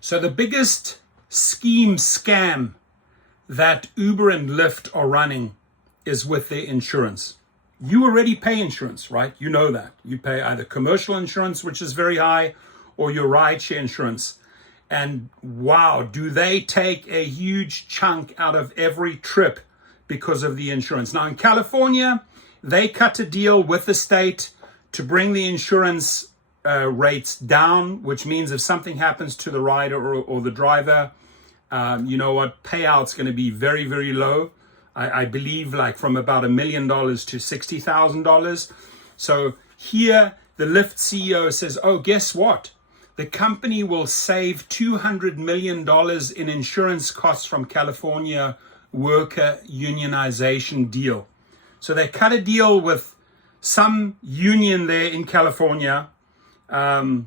So the biggest scam that Uber and Lyft are running is with their insurance. You already pay insurance, right? You know that. You pay either commercial insurance, which is very high, or your rideshare insurance. And wow, do they take a huge chunk out of every trip because of the insurance. Now in California, they cut a deal with the state to bring the insurance rates down, which means if something happens to the rider or the driver, you know what, payout's going to be very, very low. I believe like from about $1 million to $60,000. So here the Lyft CEO says, oh, guess what? The company will save $200 million in insurance costs from California worker unionization deal. So they cut a deal with some union there in California. It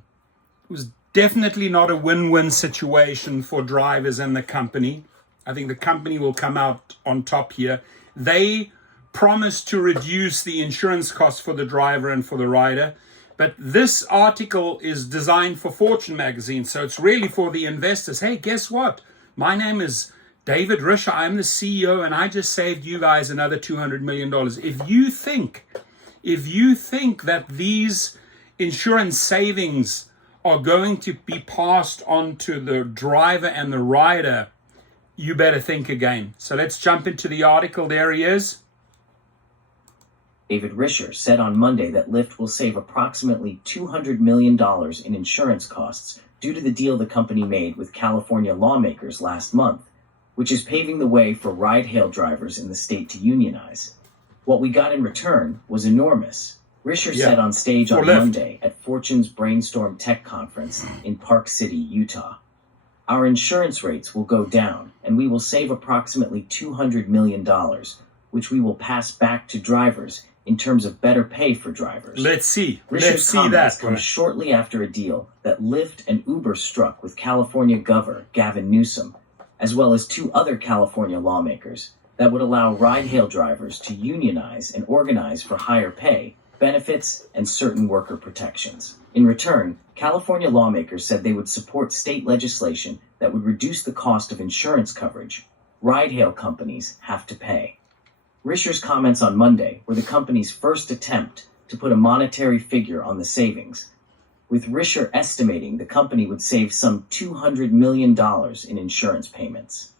was definitely not a win-win situation for drivers and the company. I think the company will come out on top here. They promised to reduce the insurance costs for the driver and for the rider. But this article is designed for Fortune magazine. So it's really for the investors. Hey, guess what? My name is David Risher. I'm the CEO and I just saved you guys another $200 million. If you think that these insurance savings are going to be passed on to the driver and the rider, you better think again. So let's jump into the article. There he is. David Risher said on Monday that Lyft will save approximately $200 million in insurance costs due to the deal the company made with California lawmakers last month, which is paving the way for ride-hail drivers in the state to unionize. What we got in return was enormous, Risher said on stage on Monday at Fortune's Brainstorm Tech Conference in Park City, Utah. Our insurance rates will go down, and we will save approximately $200 million, which we will pass back to drivers in terms of better pay for drivers. Let's see. Risher's comments come shortly after a deal that Lyft and Uber struck with California Governor Gavin Newsom, as well as 2 other California lawmakers, that would allow ride-hail drivers to unionize and organize for higher pay, benefits, and certain worker protections. In return, California lawmakers said they would support state legislation that would reduce the cost of insurance coverage ride-hail companies have to pay. Risher's comments on Monday were the company's first attempt to put a monetary figure on the savings, with Risher estimating the company would save some $200 million in insurance payments.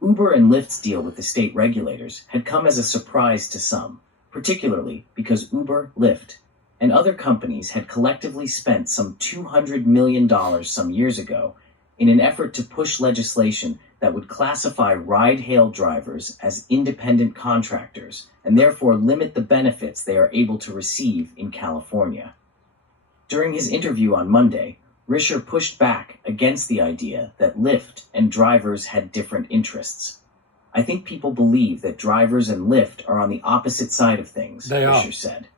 Uber and Lyft's deal with the state regulators had come as a surprise to some, particularly because Uber, Lyft, and other companies had collectively spent some $200 million some years ago in an effort to push legislation that would classify ride-hail drivers as independent contractors and therefore limit the benefits they are able to receive in California. During his interview on Monday, Risher pushed back against the idea that Lyft and drivers had different interests. I think people believe that drivers and Lyft are on the opposite side of things, Risher said.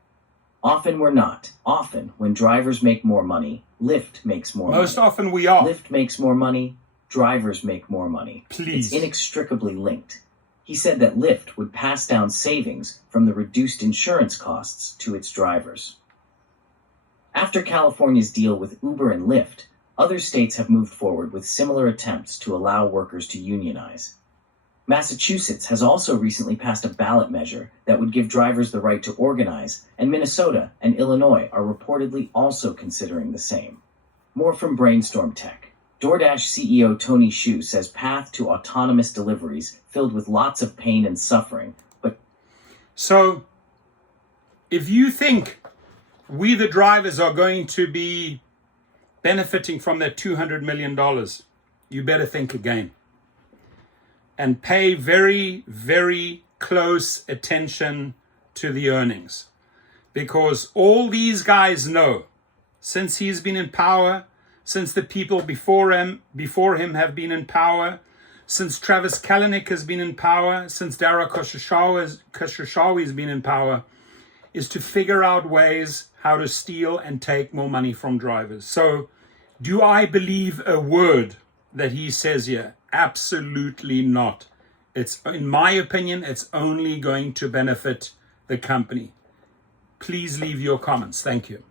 Often we're not. Often, when drivers make more money, Lyft makes more money. Most often we are. Lyft makes more money, drivers make more money. Please. It's inextricably linked. He said that Lyft would pass down savings from the reduced insurance costs to its drivers. After California's deal with Uber and Lyft, other states have moved forward with similar attempts to allow workers to unionize. Massachusetts has also recently passed a ballot measure that would give drivers the right to organize, and Minnesota and Illinois are reportedly also considering the same. More from Brainstorm Tech. DoorDash CEO Tony Xu says path to autonomous deliveries filled with lots of pain and suffering, but... So, if you think we the drivers are going to be benefiting from that $200 million, you better think again. And pay very, very close attention to the earnings. Because all these guys know, since he's been in power, since the people before him have been in power, since Travis Kalanick has been in power, since Dara Khosrowshahi has been in power, is to figure out ways how to steal and take more money from drivers. So, do I believe a word that he says here? Absolutely not. It's, in my opinion, it's only going to benefit the company. Please leave your comments. Thank you.